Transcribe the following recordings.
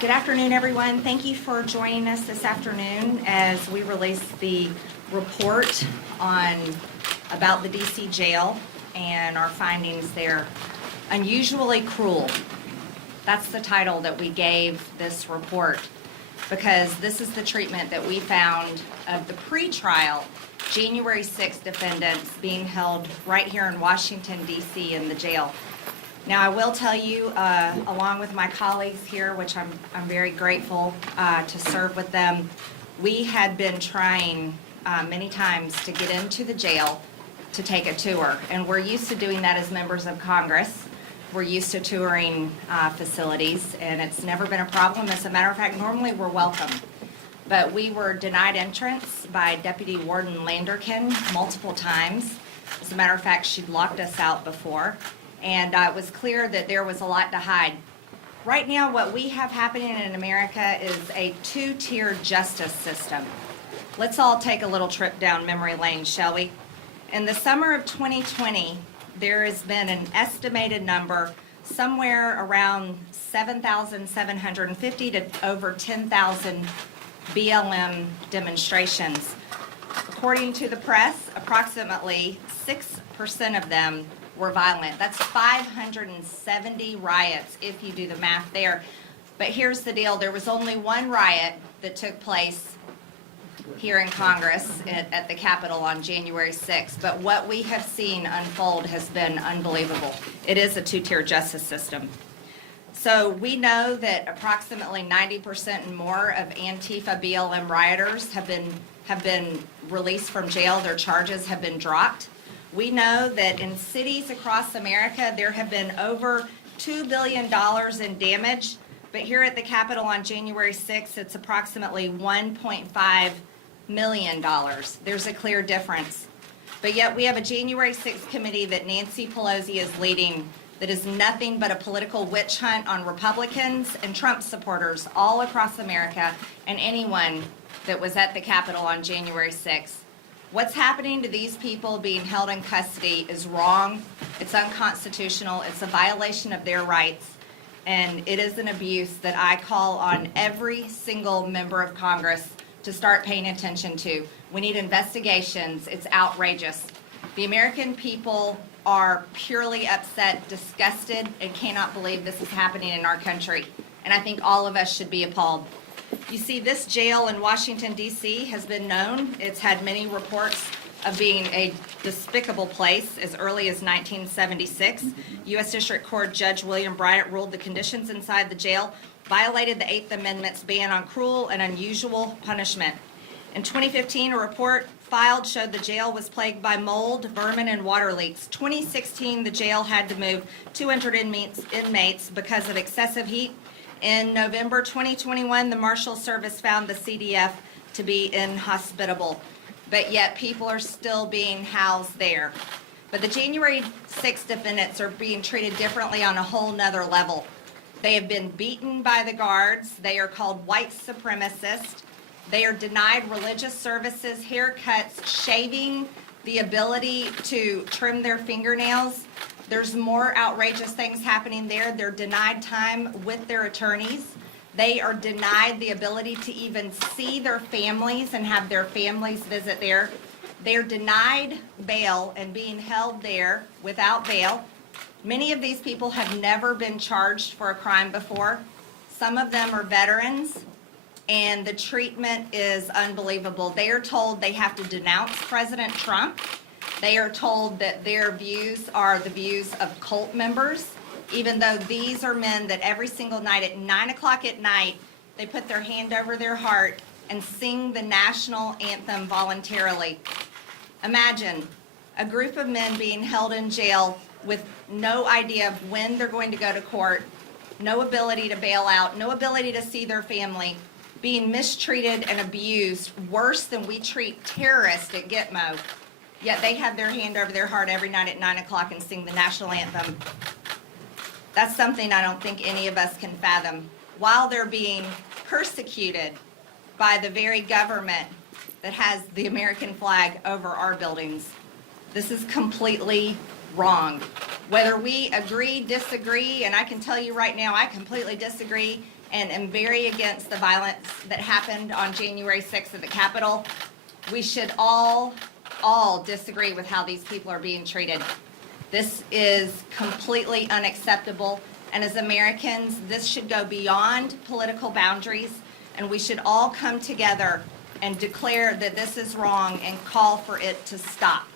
Good afternoon, everyone. Thank you for joining us this afternoon as we release the report about the DC jail and our findings there. Unusually cruel. That's the title that we gave this report because this is the treatment that we found of the pretrial January 6th defendants being held right here in Washington, D.C. in the jail. Now, I will tell you, along with my colleagues here, which I'm very grateful to serve with them, we had been trying many times to get into the jail to take a tour. And we're used to doing that as members of Congress. We're used to touring facilities, and it's never been a problem. As a matter of fact, normally we're welcome. But we were denied entrance by Deputy Warden Landerkin multiple times. As a matter of fact, she'd locked us out before. And it was clear that there was a lot to hide. Right now, what we have happening in America is a two-tier justice system. Let's all take a little trip down memory lane, shall we? In the summer of 2020, there has been an estimated number somewhere around 7,750 to over 10,000 BLM demonstrations. According to the press, approximately 6% of them were violent. That's 570 riots if you do the math there. But here's the deal, there was only one riot that took place here in Congress at the Capitol on January 6th. But what we have seen unfold has been unbelievable. It is a two-tier justice system. So we know that approximately 90% and more of Antifa BLM rioters have been released from jail. Their charges have been dropped. We know that in cities across America, there have been over $2 billion in damage, but here at the Capitol on January 6th, it's approximately $1.5 million. There's a clear difference. But yet we have a January 6th committee that Nancy Pelosi is leading that is nothing but a political witch hunt on Republicans and Trump supporters all across America and anyone that was at the Capitol on January 6th. What's happening to these people being held in custody is wrong, it's unconstitutional, it's a violation of their rights, and it is an abuse that I call on every single member of Congress to start paying attention to. We need investigations. It's outrageous. The American people are purely upset, disgusted, and cannot believe this is happening in our country, and I think all of us should be appalled. You see, this jail in Washington, D.C. has been known. It's had many reports of being a despicable place as early as 1976. U.S. District Court Judge William Bryant ruled the conditions inside the jail violated the 8th Amendment's ban on cruel and unusual punishment. In 2015, a report filed showed the jail was plagued by mold, vermin, and water leaks. 2016, the jail had to move 200 inmates because of excessive heat. In November 2021, the Marshal Service found the CDF to be inhospitable, but yet people are still being housed there. But the January 6th defendants are being treated differently on a whole nother level. They have been beaten by the guards. They are called white supremacists. They are denied religious services, haircuts, shaving, the ability to trim their fingernails. There's more outrageous things happening there. They're denied time with their attorneys. They are denied the ability to even see their families and have their families visit there. They're denied bail and being held there without bail. Many of these people have never been charged for a crime before. Some of them are veterans, and the treatment is unbelievable. They are told they have to denounce President Trump. They are told that their views are the views of cult members, even though these are men that every single night at 9 o'clock at night, they put their hand over their heart and sing the national anthem voluntarily. Imagine a group of men being held in jail with no idea of when they're going to go to court, no ability to bail out, no ability to see their family, being mistreated and abused worse than we treat terrorists at Gitmo. Yet they have their hand over their heart every night at 9 o'clock and sing the national anthem. That's something I don't think any of us can fathom. While they're being persecuted by the very government that has the American flag over our buildings. This is completely wrong. Whether we agree, disagree, and I can tell you right now, I completely disagree, and am very against the violence that happened on January 6th at the Capitol. We should all disagree with how these people are being treated. This is completely unacceptable, and as Americans, this should go beyond political boundaries, and we should all come together and declare that this is wrong and call for it to stop.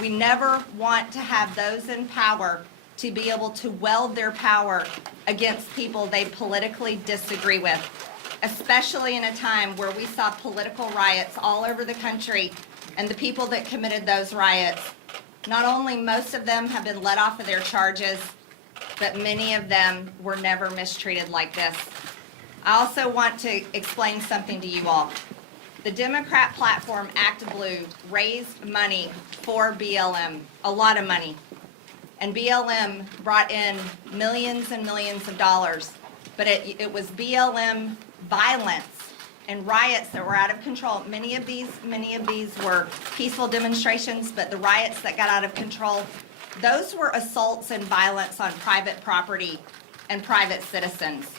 We never want to have those in power to be able to weld their power against people they politically disagree with, especially in a time where we saw political riots all over the country, and the people that committed those riots, not only most of them have been let off of their charges, but many of them were never mistreated like this. I also want to explain something to you all. The Democrat platform, Act Blue, raised money for BLM, a lot of money. And BLM brought in millions and millions of dollars. But it was BLM violence and riots that were out of control. Many of these were peaceful demonstrations, but the riots that got out of control, those were assaults and violence on private property and private citizens.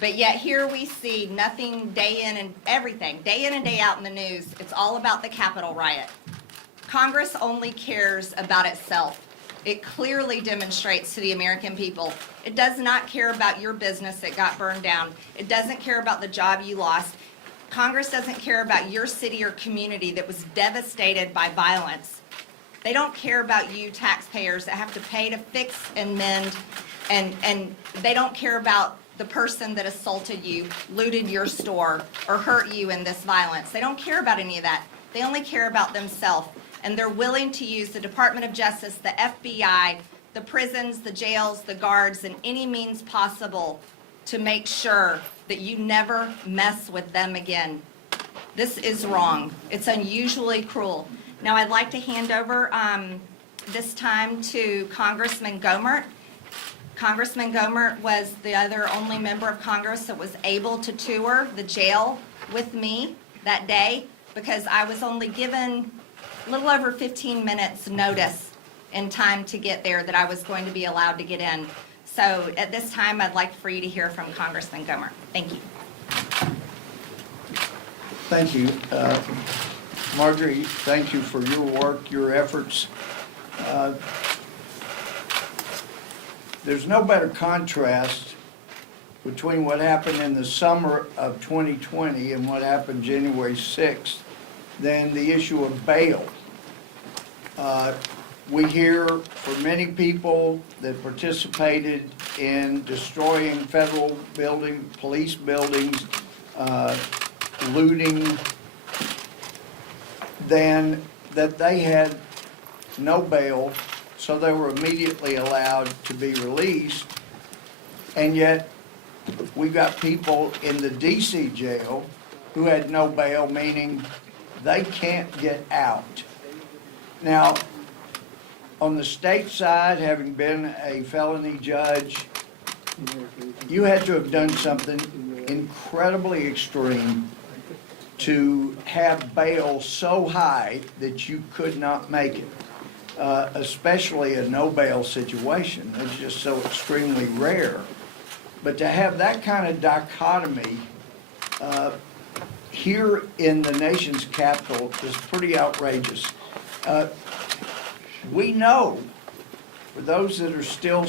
But yet here we see nothing day in and everything, day in and day out in the news. It's all about the Capitol riot. Congress only cares about itself. It clearly demonstrates to the American people. It does not care about your business that got burned down. It doesn't care about the job you lost. Congress doesn't care about your city or community that was devastated by violence. They don't care about you taxpayers that have to pay to fix and mend, and they don't care about the person that assaulted you, looted your store, or hurt you in this violence. They don't care about any of that. They only care about themselves. And they're willing to use the Department of Justice, the FBI, the prisons, the jails, the guards, and any means possible to make sure that you never mess with them again. This is wrong. It's unusually cruel. Now I'd like to hand over this time to Congressman Gohmert. Congressman Gohmert was the other only member of Congress that was able to tour the jail with me that day because I was only given a little over 15 minutes notice in time to get there that I was going to be allowed to get in. So at this time, I'd like for you to hear from Congressman Gohmert. Thank you. Thank you. Marjorie, thank you for your work, your efforts. There's no better contrast between what happened in the summer of 2020 and what happened January 6th than the issue of bail. We hear from many people that participated in destroying federal buildings, police buildings, looting, then that they had no bail, so they were immediately allowed to be released. And yet, we got people in the DC jail who had no bail, meaning they can't get out. Now, on the state side, having been a felony judge, you had to have done something incredibly extreme to have bail so high that you could not make it, especially a no bail situation. It's just so extremely rare. But to have that kind of dichotomy here in the nation's capital is pretty outrageous. We know, for those that are still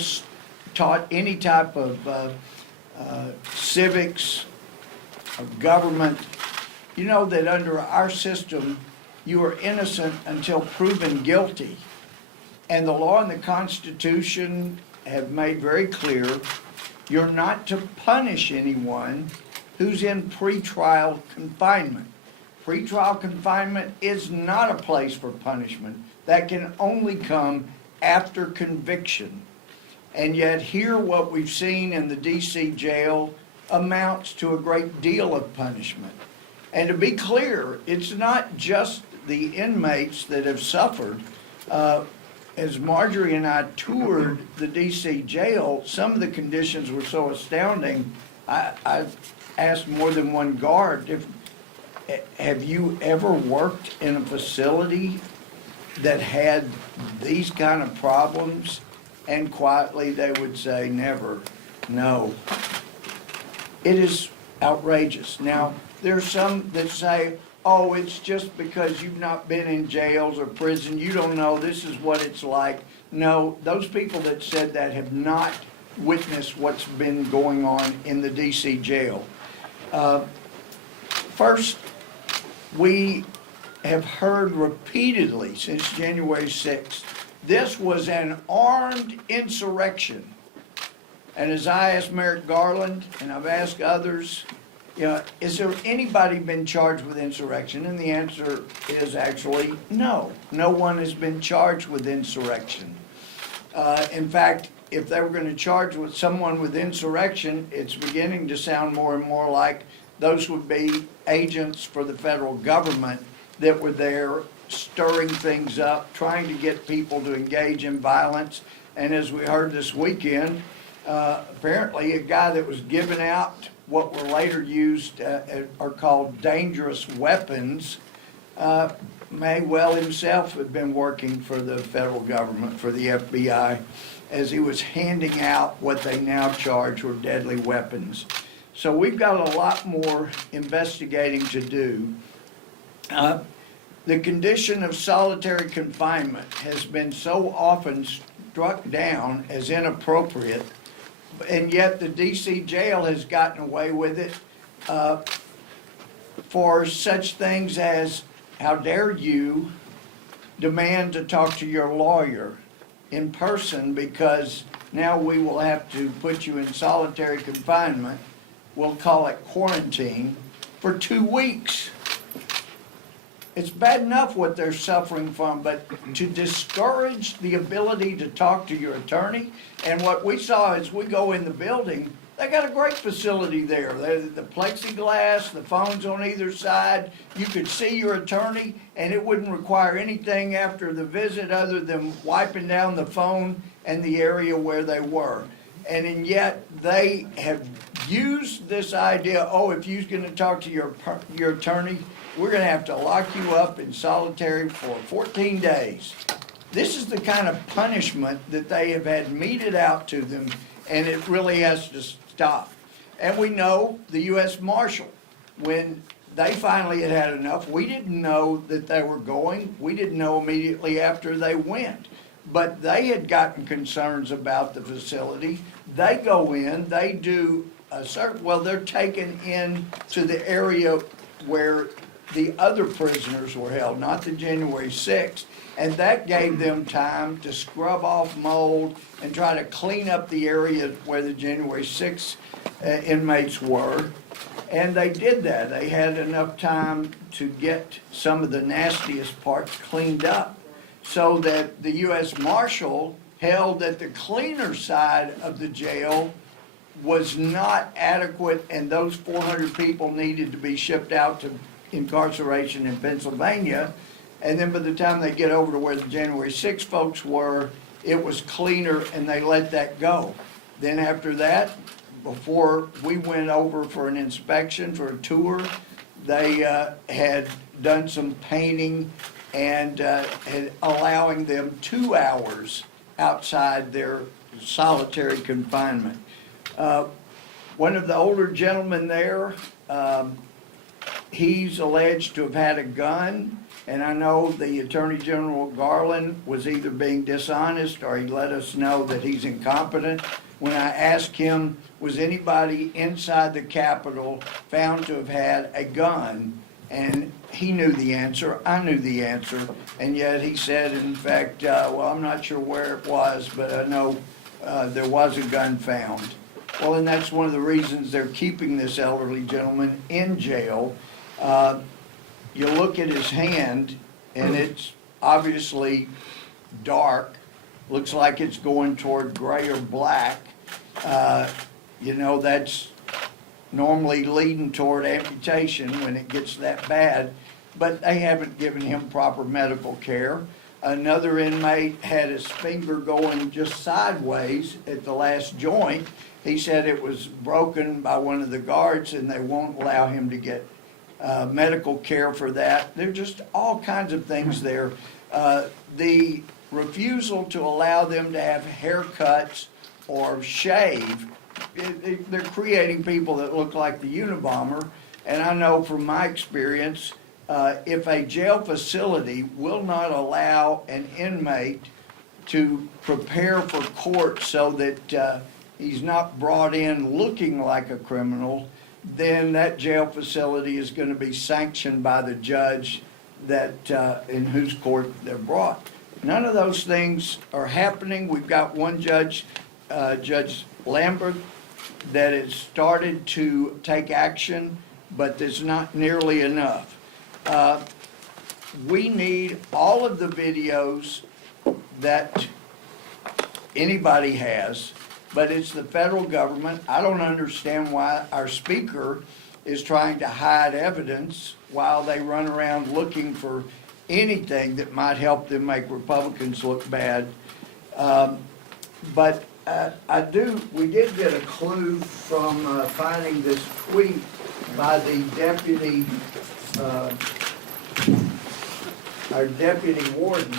taught any type of civics, of government, you know that under our system, you are innocent until proven guilty. And the law and the Constitution have made very clear you're not to punish anyone who's in pretrial confinement. Pretrial confinement is not a place for punishment. That can only come after conviction. And yet here what we've seen in the DC jail amounts to a great deal of punishment. And to be clear, it's not just the inmates that have suffered. As Marjorie and I toured the DC jail, some of the conditions were so astounding. I asked more than one guard, have you ever worked in a facility that had these kind of problems? And quietly they would say, never, no. It is outrageous. Now, there's some that say, oh, it's just because you've not been in jails or prison, you don't know, this is what it's like. No, those people that said that have not witnessed what's been going on in the DC jail. First, we have heard repeatedly since January 6th, this was an armed insurrection. And as I asked Merrick Garland, and I've asked others, you know, is there anybody been charged with insurrection? And the answer is actually no. No one has been charged with insurrection. In fact, if they were going to charge with someone with insurrection, it's beginning to sound more and more like those would be agents for the federal government that were there stirring things up, trying to get people to engage in violence. And as we heard this weekend, apparently a guy that was giving out what were later used are called dangerous weapons may well himself have been working for the federal government, for the FBI, as he was handing out what they now charge were deadly weapons. So we've got a lot more investigating to do. The condition of solitary confinement has been so often struck down as inappropriate, and yet the DC jail has gotten away with it for such things as, how dare you demand to talk to your lawyer in person because now we will have to put you in solitary confinement, we'll call it quarantine, for 2 weeks. It's bad enough what they're suffering from, but to discourage the ability to talk to your attorney, and what we saw as we go in the building, they got a great facility there. The plexiglass, the phones on either side, you could see your attorney, and it wouldn't require anything after the visit other than wiping down the phone and the area where they were. And yet they have used this idea, oh, if you're going to talk to your attorney, we're going to have to lock you up in solitary for 14 days. This is the kind of punishment that they have had meted out to them, and it really has to stop. And we know the U.S. Marshal, when they finally had had enough, we didn't know that they were going. We didn't know immediately after they went. But they had gotten concerns about the facility. They go in, they do a search. Well, they're taken in to the area where the other prisoners were held, not the January 6th, and that gave them time to scrub off mold and try to clean up the area where the January 6th inmates were. And they did that. They had enough time to get some of the nastiest parts cleaned up, so that the U.S. Marshal held that the cleaner side of the jail was not adequate, and those 400 people needed to be shipped out to incarceration in Pennsylvania. And then by the time they get over to where the January 6 folks were, it was cleaner, and they let that go. Then after that, before we went over for an inspection, for a tour, they had done some painting and had allowing them 2 hours outside their solitary confinement. One of the older gentlemen there, he's alleged to have had a gun, and I know the Attorney General Garland was either being dishonest or he let us know that he's incompetent. When I asked him, was anybody inside the Capitol found to have had a gun? And he knew the answer, I knew the answer, and yet he said, in fact, well, I'm not sure where it was, but I know there was a gun found. Well, and that's one of the reasons they're keeping this elderly gentleman in jail. You look at his hand, and it's obviously dark, looks like it's going toward gray or black. You know, that's normally leading toward amputation when it gets that bad, but they haven't given him proper medical care. Another inmate had his finger going just sideways at the last joint. He said it was broken by one of the guards, and they won't allow him to get medical care for that. There are just all kinds of things there. The refusal to allow them to have haircuts or shave, they're creating people that look like the Unabomber. And I know from my experience, if a jail facility will not allow an inmate to prepare for court so that he's not brought in looking like a criminal, then that jail facility is going to be sanctioned by the judge that in whose court they're brought. None of those things are happening. We've got one judge, Judge Lambert, that has started to take action, but there's not nearly enough. We need all of the videos that anybody has, but it's the federal government. I don't understand why our speaker is trying to hide evidence while they run around looking for anything that might help them make Republicans look bad. But we did get a clue from finding this tweet by the deputy, our deputy warden,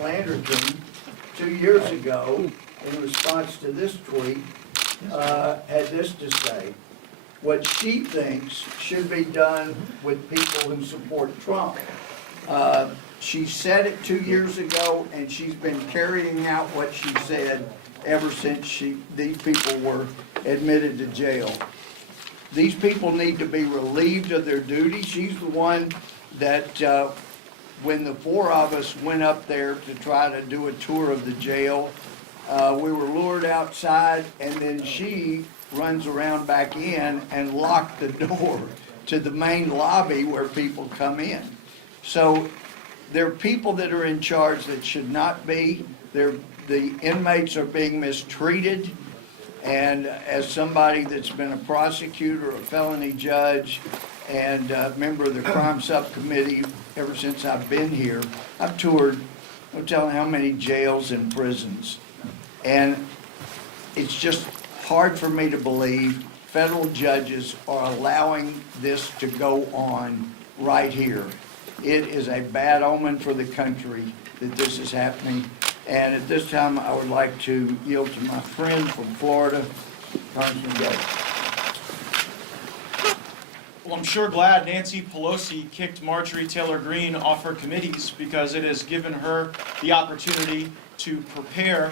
Landerton, 2 years ago, in response to this tweet, had this to say: what she thinks should be done with people who support Trump. She said it 2 years ago, and she's been carrying out what she said ever since these people were admitted to jail. These people need to be relieved of their duty. She's the one that, when the four of us went up there to try to do a tour of the jail, we were lured outside, and then she runs around back in and locked the door to the main lobby where people come in. So there are people that are in charge that should not be. The inmates are being mistreated. And as somebody that's been a prosecutor, a felony judge, and a member of the crime subcommittee ever since I've been here, I've toured, I'm telling how many jails and prisons. And it's just hard for me to believe federal judges are allowing this to go on right here. It is a bad omen for the country that this is happening. And at this time, I would like to yield to my friend from Florida, Congressman Gay. Well, I'm sure glad Nancy Pelosi kicked Marjorie Taylor Greene off her committees, because it has given her the opportunity to prepare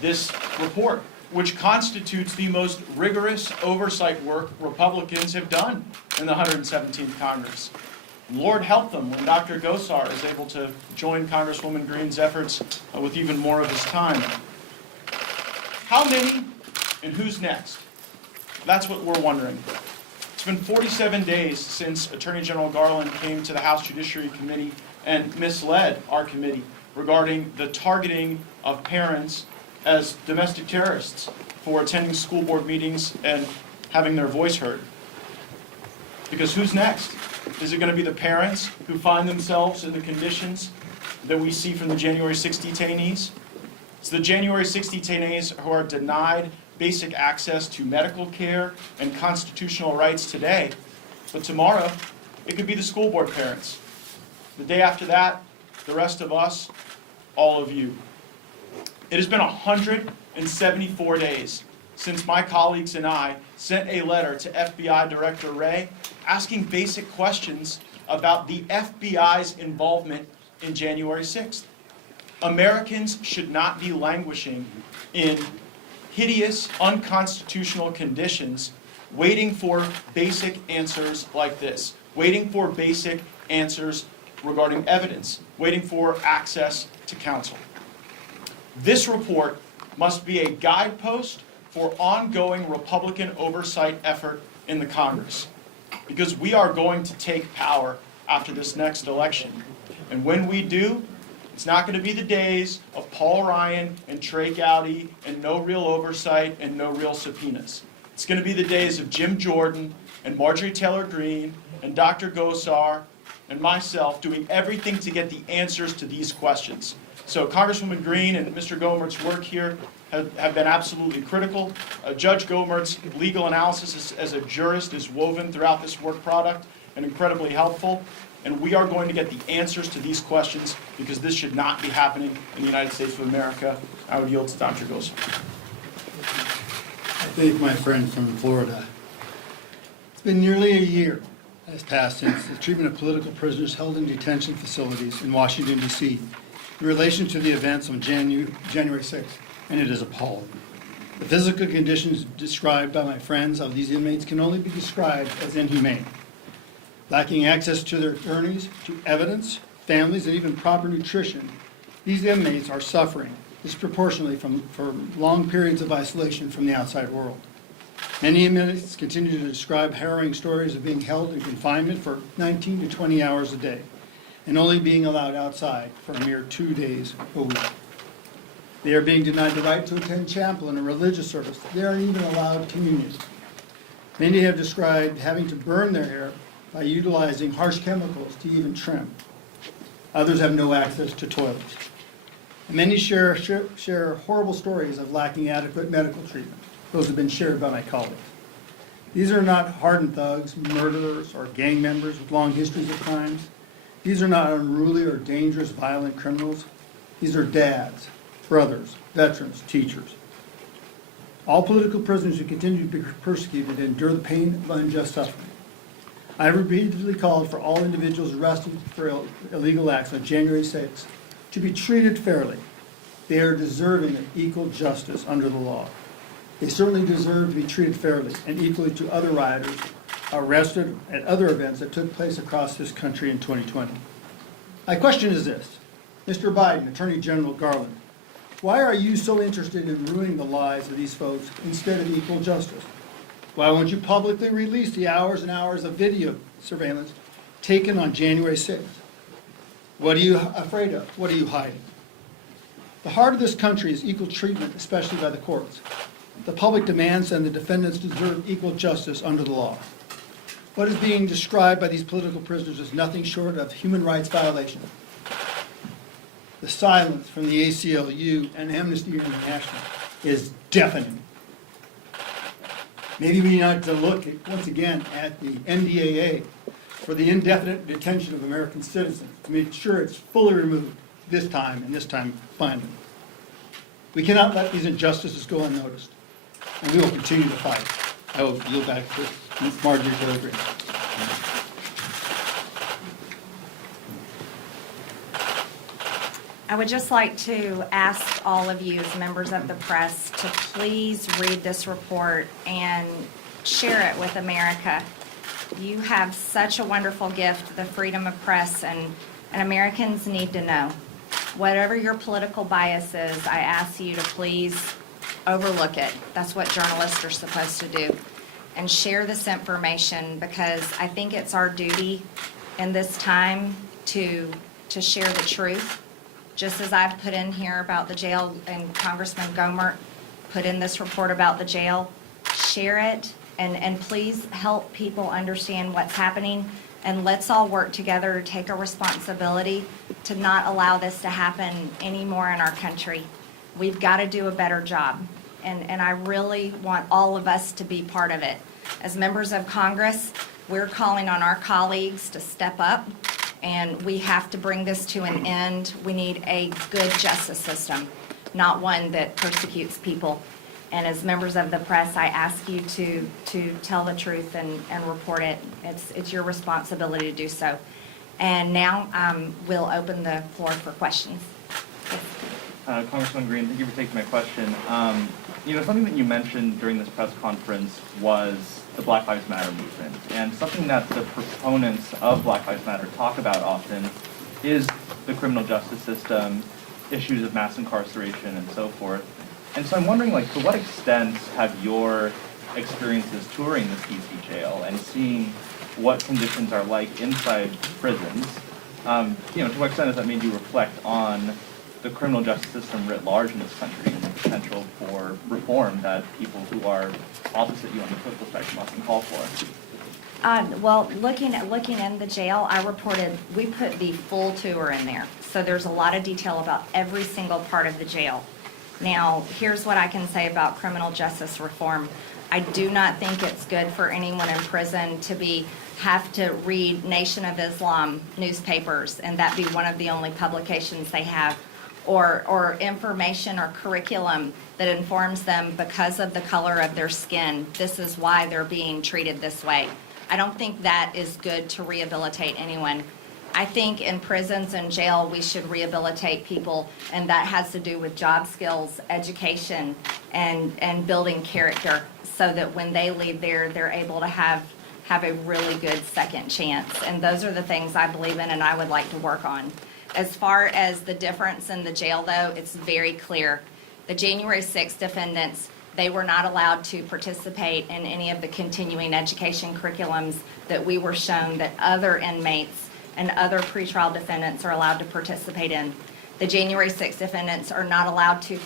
this report, which constitutes the most rigorous oversight work Republicans have done in the 117th Congress. Lord help them when Dr. Gosar is able to join Congresswoman Greene's efforts with even more of his time. How many and who's next? That's what we're wondering. It's been 47 days since Attorney General Garland came to the House Judiciary Committee and misled our committee regarding the targeting of parents as domestic terrorists for attending school board meetings and having their voice heard. Because who's next? Is it going to be the parents who find themselves in the conditions that we see from the January 6 detainees? It's the January 6 detainees who are denied basic access to medical care and constitutional rights today. But tomorrow, it could be the school board parents. The day after that, the rest of us, all of you. It has been 174 days since my colleagues and I sent a letter to FBI Director Wray asking basic questions about the FBI's involvement in January 6th. Americans should not be languishing in hideous, unconstitutional conditions, waiting for basic answers like this, waiting for basic answers regarding evidence, waiting for access to counsel. This report must be a guidepost for ongoing Republican oversight effort in the Congress, because we are going to take power after this next election. And when we do, it's not going to be the days of Paul Ryan and Trey Gowdy and no real oversight and no real subpoenas. It's going to be the days of Jim Jordan and Marjorie Taylor Greene and Dr. Gosar and myself doing everything to get the answers to these questions. So Congresswoman Greene and Mr. Gohmert's work here have been absolutely critical. Judge Gohmert's legal analysis as a jurist is woven throughout this work product and incredibly helpful. And we are going to get the answers to these questions because this should not be happening in the United States of America. I would yield to Dr. Goes. I thank my friend from Florida. It's been nearly a year has passed since the treatment of political prisoners held in detention facilities in Washington, D.C. in relation to the events on January 6th, and it is appalling. The physical conditions described by my friends of these inmates can only be described as inhumane. Lacking access to their attorneys, to evidence, families, and even proper nutrition, these inmates are suffering disproportionately from long periods of isolation from the outside world. Many inmates continue to describe harrowing stories of being held in confinement for 19 to 20 hours a day and only being allowed outside for a mere 2 days a week. They are being denied the right to attend chapel and a religious service. They aren't even allowed communion. Many have described having to burn their hair by utilizing harsh chemicals to even trim. Others have no access to toilets. And many share horrible stories of lacking adequate medical treatment. Those have been shared by my colleagues. These are not hardened thugs, murderers, or gang members with long histories of crimes. These are not unruly or dangerous violent criminals. These are dads, brothers, veterans, teachers. All political prisoners who continue to be persecuted endure the pain of unjust suffering. I have repeatedly called for all individuals arrested for illegal acts on January 6th to be treated fairly. They are deserving of equal justice under the law. They certainly deserve to be treated fairly and equally to other rioters arrested at other events that took place across this country in 2020. My question is this: Mr. Biden, Attorney General Garland, why are you so interested in ruining the lives of these folks instead of equal justice? Why won't you publicly release the hours and hours of video surveillance taken on January 6th? What are you afraid of? What are you hiding? The heart of this country is equal treatment, especially by the courts. The public demands and the defendants deserve equal justice under the law. What is being described by these political prisoners is nothing short of human rights violation. The silence from the ACLU and Amnesty International is deafening. Maybe we need to look once again at the NDAA for the indefinite detention of American citizens to make sure it's fully removed this time and this time finally. We cannot let these injustices go unnoticed, and we will continue to fight. I will yield back to Marjorie Taylor Greene. I would just like to ask all of you as members of the press to please read this report and share it with America. You have such a wonderful gift, the freedom of press, and Americans need to know. Whatever your political bias is, I ask you to please overlook it. That's what journalists are supposed to do. And share this information, because I think it's our duty in this time to share the truth. Just as I've put in here about the jail, and Congressman Gohmert put in this report about the jail, share it, and please help people understand what's happening, and let's all work together to take a responsibility to not allow this to happen anymore in our country. We've got to do a better job, and I really want all of us to be part of it. As members of Congress, we're calling on our colleagues to step up, and we have to bring this to an end. We need a good justice system, not one that persecutes people. And as members of the press, I ask you to tell the truth and report it. It's your responsibility to do so. And now we'll open the floor for questions. Congressman Green, thank you for taking my question. Something that you mentioned during this press conference was the Black Lives Matter movement. And something that the proponents of Black Lives Matter talk about often is the criminal justice system, issues of mass incarceration, and so forth. And so I'm wondering, to what extent have your experiences touring this DC jail and seeing what conditions are like inside prisons, to what extent has that made you reflect on the criminal justice system writ large in this country and the potential for reform that people who are opposite you on the political spectrum often call for? Well, looking in the jail, we put the full tour in there. So there's a lot of detail about every single part of the jail. Now, here's what I can say about criminal justice reform. I do not think it's good for anyone in prison to have to read Nation of Islam newspapers and that be one of the only publications they have, or information or curriculum that informs them because of the color of their skin. This is why they're being treated this way. I don't think that is good to rehabilitate anyone. I think in prisons and jail, we should rehabilitate people, and that has to do with job skills, education, and building character, so that when they leave there, they're able to have a really good second chance. And those are the things I believe in and I would like to work on. As far as the difference in the jail, though, it's very clear. The January 6th defendants, they were not allowed to participate in any of the continuing education curriculums that we were shown that other inmates and other pretrial defendants are allowed to participate in. The January 6th defendants are not allowed to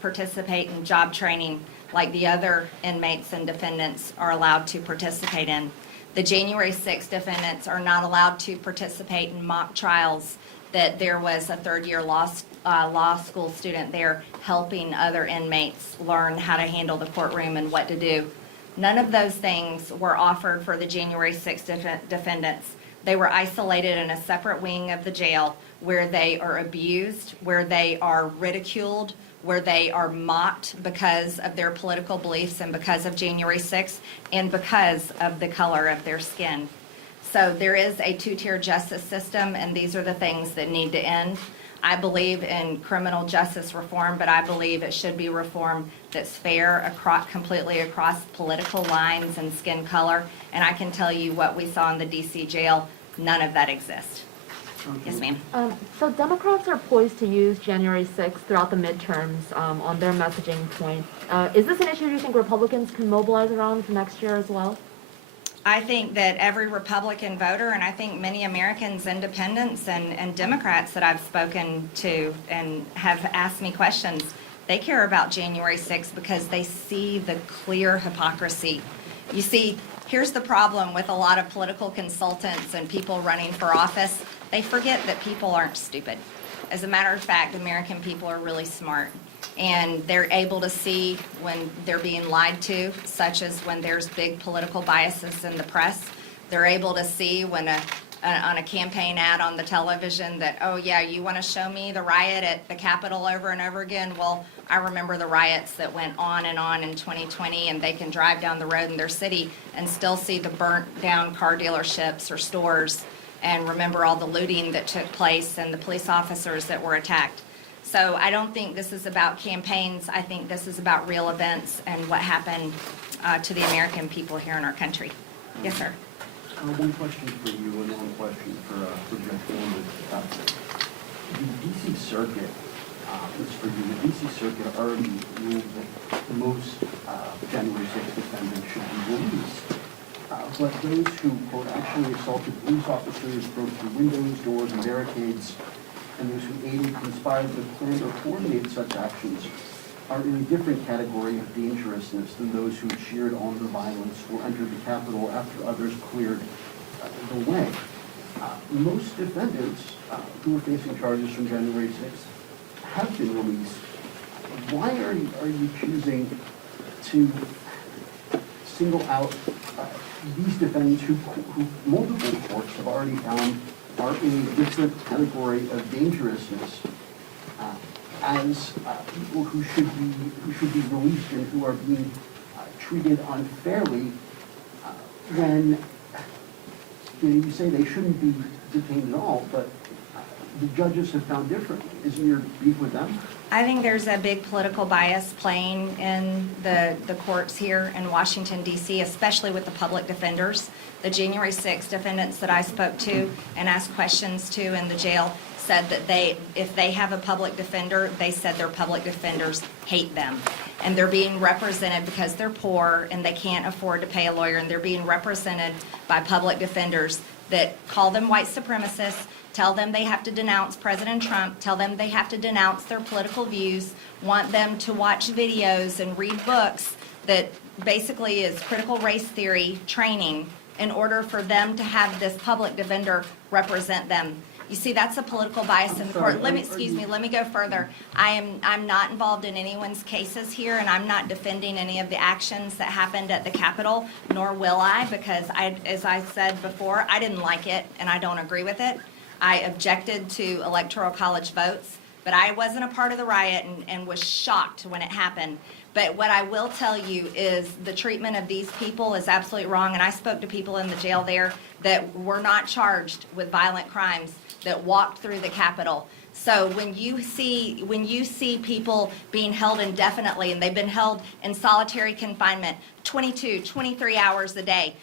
participate in job training like the other inmates and defendants are allowed to participate in. The January 6th defendants are not allowed to participate in mock trials that there was a third-year law school student there helping other inmates learn how to handle the courtroom and what to do. None of those things were offered for the January 6th defendants. They were isolated in a separate wing of the jail where they are abused, where they are ridiculed, where they are mocked because of their political beliefs and because of January 6th and because of the color of their skin. So there is a two-tier justice system, and these are the things that need to end. I believe in criminal justice reform, but I believe it should be reform that's fair completely across political lines and skin color. And I can tell you what we saw in the DC jail, none of that exists. Yes, ma'am. So Democrats are poised to use January 6th throughout the midterms on their messaging point. Is this an issue you think Republicans can mobilize around for next year as well? I think that every Republican voter, and I think many Americans, independents and Democrats that I've spoken to and have asked me questions, they care about January 6th because they see the clear hypocrisy. You see, here's the problem with a lot of political consultants and people running for office. They forget that people aren't stupid. As a matter of fact, American people are really smart. And they're able to see when they're being lied to, such as when there's big political biases in the press. They're able to see when on a campaign ad on the television that, oh yeah, you want to show me the riot at the Capitol over and over again? Well, I remember the riots that went on in 2020, and they can drive down the road in their city and still see the burnt down car dealerships or stores and remember all the looting that took place and the police officers that were attacked. So I don't think this is about campaigns. I think this is about real events and what happened to the American people here in our country. Yes, sir. One question for you and one question for Judge Foreman. The D.C. Circuit, this is for you, the D.C. Circuit already ruled that most January 6th defendants should be released. But those who, quote, actually assaulted police officers, broke through windows, doors, and barricades, and those who aided, conspired to plan or coordinate such actions are in a different category of dangerousness than those who cheered on the violence or entered the Capitol after others cleared the way. Most defendants who are facing charges from January 6th have been released. Why are you choosing to single out these defendants who multiple courts have already found are in a different category of dangerousness as people who should be released and who are being treated unfairly when you say they shouldn't be detained at all, but the judges have found differently. Isn't your beef with them? I think there's a big political bias playing in the courts here in Washington, D.C., especially with the public defenders. The January 6th defendants that I spoke to and asked questions to in the jail said that if they have a public defender, they said their public defenders hate them. And they're being represented because they're poor and they can't afford to pay a lawyer, and they're being represented by public defenders that call them white supremacists, tell them they have to denounce President Trump, tell them they have to denounce their political views, want them to watch videos and read books that basically is critical race theory training in order for them to have this public defender represent them. You see, that's a political bias in the court. sorry, Let me, are excuse you- me, let me go further. I'm not involved in anyone's cases here, and I'm not defending any of the actions that happened at the Capitol, nor will I, because as I said before, I didn't like it, and I don't agree with it. I objected to electoral college votes, but I wasn't a part of the riot and was shocked when it happened. But what I will tell you is the treatment of these people is absolutely wrong, and I spoke to people in the jail there that were not charged with violent crimes, that walked through the Capitol. So when you see people being held indefinitely, and they've been held in solitary confinement 22, 23 hours a day,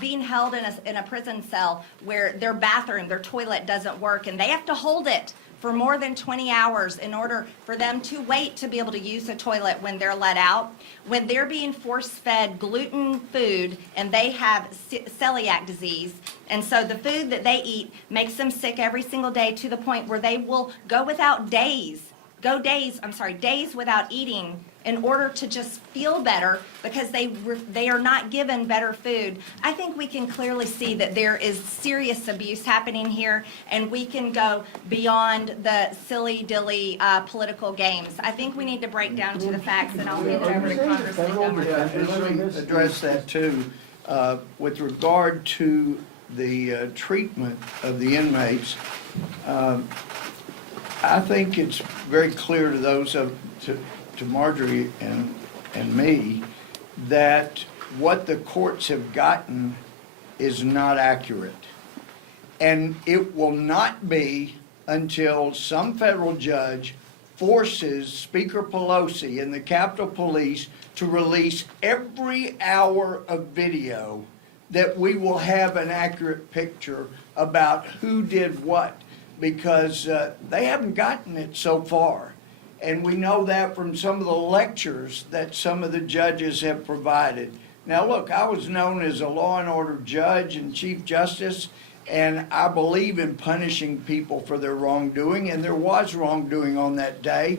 being held in a prison cell where their bathroom, their toilet doesn't work, and they have to hold it for more than 20 hours in order for them to wait to be able to use the toilet when they're let out. When they're being force-fed gluten food and they have celiac disease, and so the food that they eat makes them sick every single day to the point where they will go without days without eating in order to just feel better because they are not given better food. I think we can clearly see that there is serious abuse happening here, and we can go beyond the silly-dilly political games. I think we need to break down to the facts, and I'll hand it over to Congressman Gomer. Yeah, and let me address that too. With regard to the treatment of the inmates, I think it's very clear to those to Marjorie and me that what the courts have gotten is not accurate. And it will not be until some federal judge forces Speaker Pelosi and the Capitol Police to release every hour of video that we will have an accurate picture about who did what, because they haven't gotten it so far. And we know that from some of the lectures that some of the judges have provided. Now, look, I was known as a law and order judge and chief justice, and I believe in punishing people for their wrongdoing, and there was wrongdoing on that day.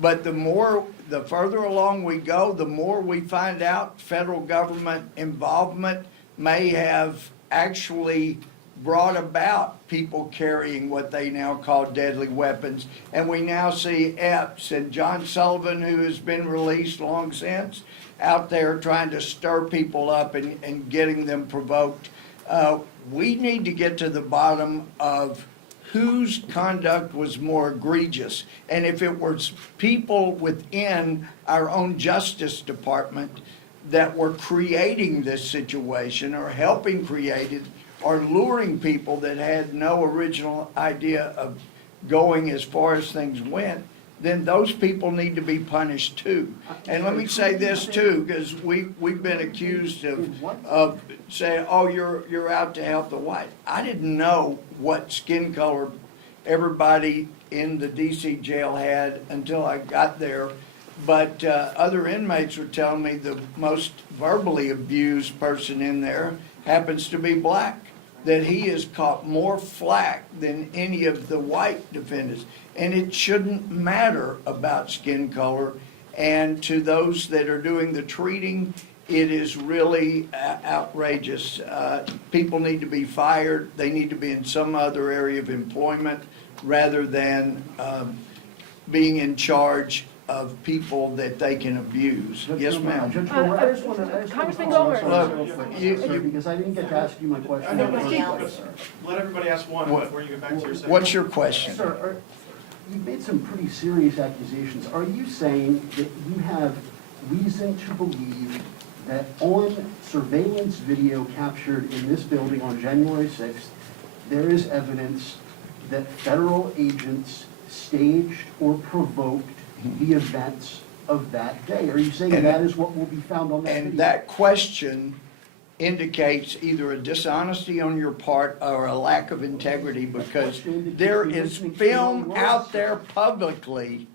But the further along we go, the more we find out federal government involvement may have actually brought about people carrying what they now call deadly weapons. And we now see Epps and John Sullivan, who has been released long since, out there trying to stir people up and getting them provoked. We need to get to the bottom of whose conduct was more egregious. And if it was people within our own Justice Department that were creating this situation or helping create it, or luring people that had no original idea of going as far as things went, then those people need to be punished too. And let me say this too, because we've been accused of saying, oh, you're out to help the white. I didn't know what skin color everybody in the DC jail had until I got there. But other inmates were telling me the most verbally abused person in there happens to be black, that he has caught more flack than any of the white defendants. And it shouldn't matter about skin color. And to those that are doing the treating, it is really outrageous. People need to be fired. They need to be in some other area of employment rather than being in charge of people that they can abuse. Yes, ma'am. Judge Gomer, I just want to Congressman Gomer. because I didn't get to ask you my question. Nobody else. Let everybody ask one What- before you get back to your second. What's your question? Sir, you've made some pretty serious accusations. Are you saying that you have reason to believe that on surveillance video captured in this building on January 6th, there is evidence that federal agents staged or provoked the events of that day? Are you saying And- that is what will be found on that video? And that question indicates either a dishonesty on your part or a lack of integrity, because there is film out there publicly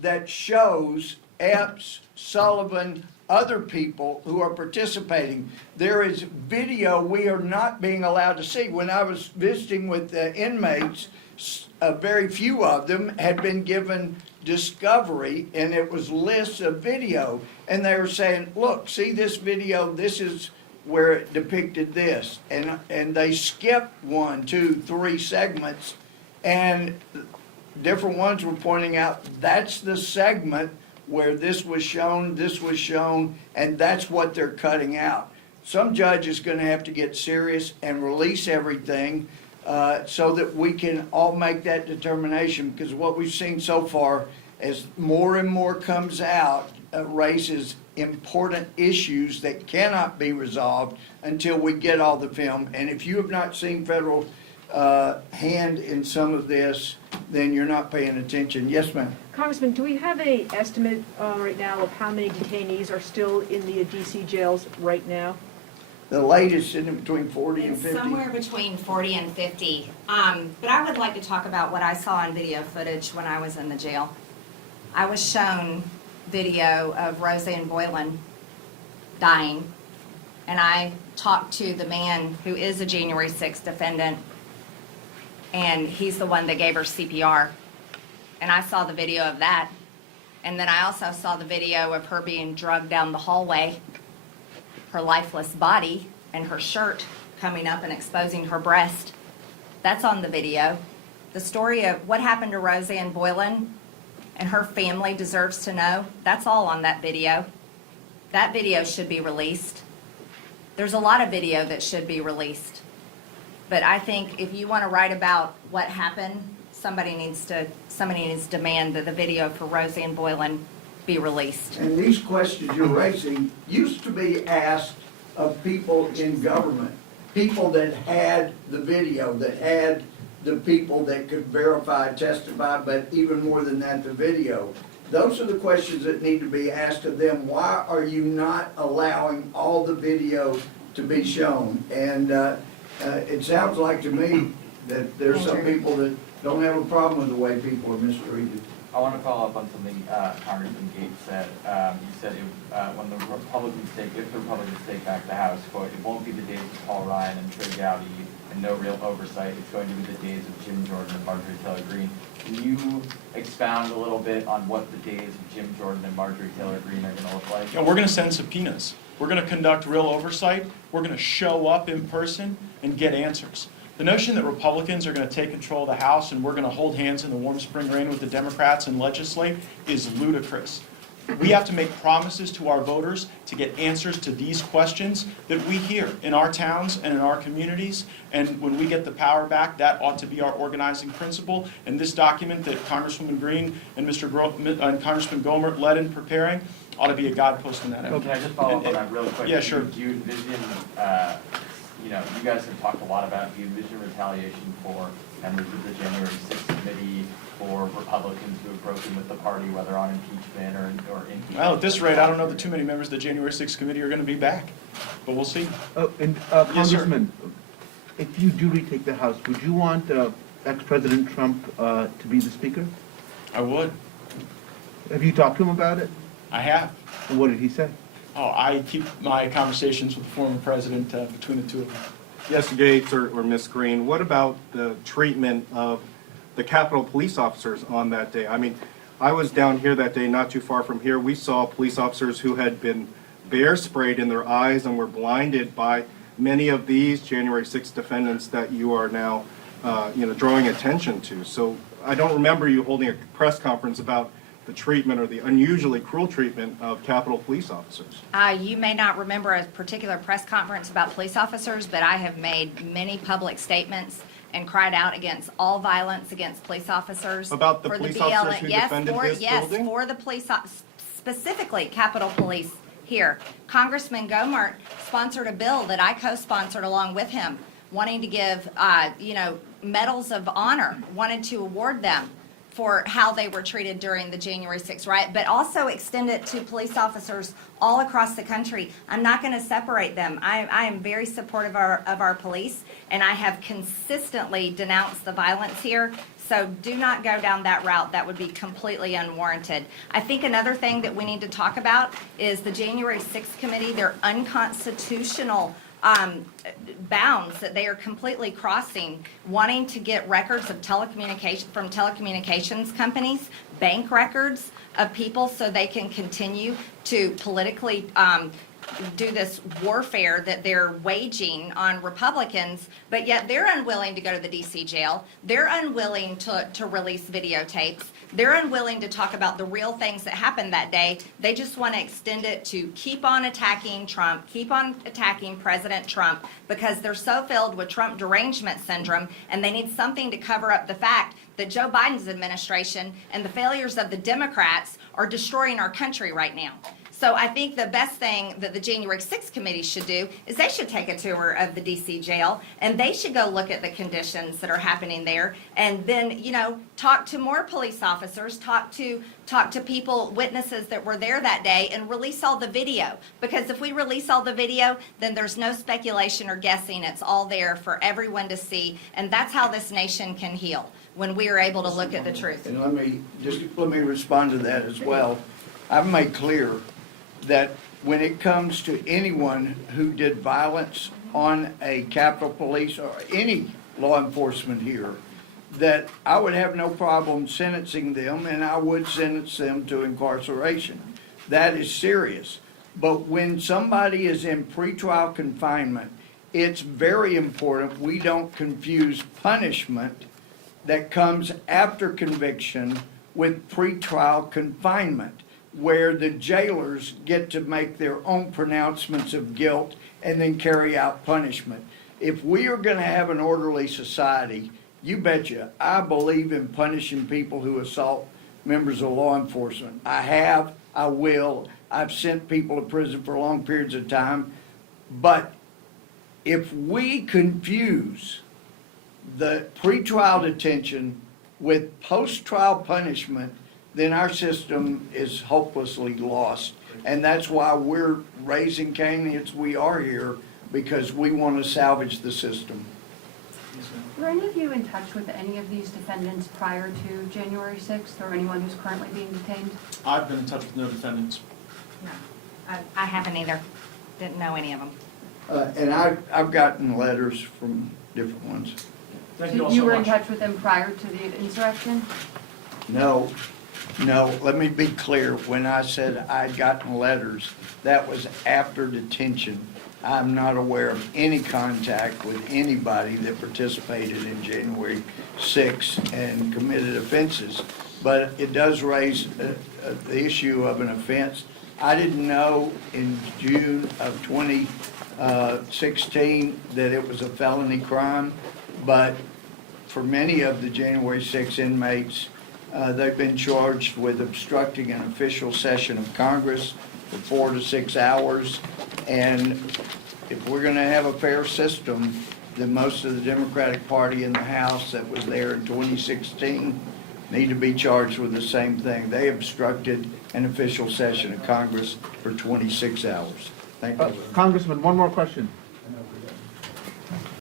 that shows Epps, Sullivan, other people who are participating. There is video we are not being allowed to see. When I was visiting with the inmates, very few of them had been given discovery, and it was lists of video, and they were saying, look, see this video, this is where it depicted this, and they skipped 1, 2, 3 segments, And different ones were pointing out, that's the segment where this was shown, and that's what they're cutting out. Some judge is gonna have to get serious and release everything, so that we can all make that determination, because what we've seen so far, as more and more comes out, raises important issues that cannot be resolved until we get all the film. And if you have not seen federal hand in some of this, then you're not paying attention. Yes, ma'am? Congressman, do we have a estimate right now of how many detainees are still in the DC jails right now? The latest in between 40 and It's 50. somewhere between 40 and 50. But I would like to talk about what I saw on video footage when I was in the jail. I was shown video of Roseanne Boylan dying, and I talked to the man who is a January 6th defendant, and he's the one that gave her CPR. And I saw the video of that. And then I also saw the video of her being drugged down the hallway, her lifeless body, and her shirt coming up and exposing her breast. That's on the video. The story of what happened to Roseanne Boylan and her family deserves to know. That's all on that video. That video should be released. There's a lot of video that should be released. But I think if you want to write about what happened, somebody needs to demand that the video for Roseanne Boylan be released. And these questions you're raising used to be asked of people in government, people that had the video, that had the people that could verify, testify, but even more than that, the video. Those are the questions that need to be asked of them. Why are you not allowing all the video to be shown? And it sounds like to me that there's some Andrew. people that don't have a problem with the way people are mistreated. I want to follow up on something Congressman Gates said. You said when the Republicans if the Republicans take back the House, quote, it won't be the days of Paul Ryan and Trey Gowdy and no real oversight. It's going to be the days of Jim Jordan and Marjorie Taylor Greene. Can you expound a little bit on what the days of Jim Jordan and Marjorie Taylor Greene are going to look like? Yeah, we're going to send subpoenas. We're going to conduct real oversight. We're going to show up in person and get answers. The notion that Republicans are going to take control of the House and we're going to hold hands in the warm spring rain with the Democrats and legislate is ludicrous. We have to make promises to our voters to get answers to these questions that we hear in our towns and in our communities. And when we get the power back, that ought to be our organizing principle. And this document that Congresswoman Green and and Congressman Gohmert led in preparing ought to be a guidepost in that effort. Can I just follow up on that really quick? Yeah, sure. Do you envision, you guys have talked a lot about, do you envision retaliation for members of the January 6th committee, for Republicans who have broken with the party, whether on impeachment or impeachment? Well, at this rate, I don't know that too many members of the January 6th committee are going to be back, but we'll see. Congressman, sir. if you do retake the House, would you want ex-President Trump to be the Speaker? I would. Have you talked to him about it? I have. And what did he say? Oh, I keep my conversations with the former president between the two of them. Yes, Gates or Ms. Green, what about the treatment of the Capitol police officers on that day? I mean, I was down here that day, not too far from here. We saw police officers who had been bear sprayed in their eyes and were blinded by many of these January 6th defendants that you are now, drawing attention to. So I don't remember you holding a press conference about the treatment or the unusually cruel treatment of Capitol police officers. You may not remember a particular press conference about police officers, but I have made many public statements and cried out against all violence against police officers. About the For police BLM officers who defended this building? Yes, for the police, specifically Capitol Police here. Congressman Gohmert sponsored a bill that I co-sponsored along with him, wanting to give, medals of honor, wanted to award them for how they were treated during the January 6th riot, but also extend it to police officers all across the country. I'm not going to separate them. I am very supportive of our police, and I have consistently denounced the violence here. So do not go down that route. That would be completely unwarranted. I think another thing that we need to talk about is the January 6th committee, their unconstitutional bounds that they are completely crossing, wanting to get records of telecommunications companies, bank records of people, so they can continue to politically do this warfare that they're waging on Republicans, but yet they're unwilling to go to the DC jail. They're unwilling to release videotapes. They're unwilling to talk about the real things that happened that day. They just want to extend it to keep on attacking Trump, keep on attacking President Trump, because they're so filled with Trump derangement syndrome, and they need something to cover up the fact that Joe Biden's administration and the failures of the Democrats are destroying our country right now. So I think the best thing that the January 6th committee should do is they should take a tour of the DC jail, and they should go look at the conditions that are happening there, and then, you know, talk to more police officers, talk to people, witnesses that were there that day, and release all the video. Because if we release all the video, then there's no speculation or guessing. It's all there for everyone to see, and that's how this nation can heal, when we are able to look at the truth. And let me respond to that as well. I've made clear that when it comes to anyone who did violence on a Capitol Police or any law enforcement here, that I would have no problem sentencing them, and I would sentence them to incarceration. That is serious. But when somebody is in pretrial confinement, it's very important we don't confuse punishment that comes after conviction with pretrial confinement, where the jailers get to make their own pronouncements of guilt and then carry out punishment. If we are going to have an orderly society, you betcha, I believe in punishing people who assault members of law enforcement. I have, I will, I've sent people to prison for long periods of time. But if we confuse the pretrial detention with post-trial punishment, then our system is hopelessly lost. And that's why we're raising Cain as we are here, because we want to salvage the system. Were any of you in touch with any of these defendants prior to January 6th, or anyone who's currently being detained? I've been in touch with no defendants. No, I haven't either. Didn't know any of them. And I've gotten letters from different ones. Thank you all So you so were in much. touch with them prior to the insurrection? No, let me be clear. When I said I'd gotten letters, that was after detention. I'm not aware of any contact with anybody that participated in January 6th and committed offenses. But it does raise the issue of an offense. I didn't know in June of 2016 that it was a felony crime, but for many of the January 6 inmates, they've been charged with obstructing an official session of Congress for 4 to 6 hours. And if we're going to have a fair system, then most of the Democratic Party in the House that was there in 2016 need to be charged with the same thing. They obstructed an official session of Congress for 26 hours. Thank you. Congressman, one more question.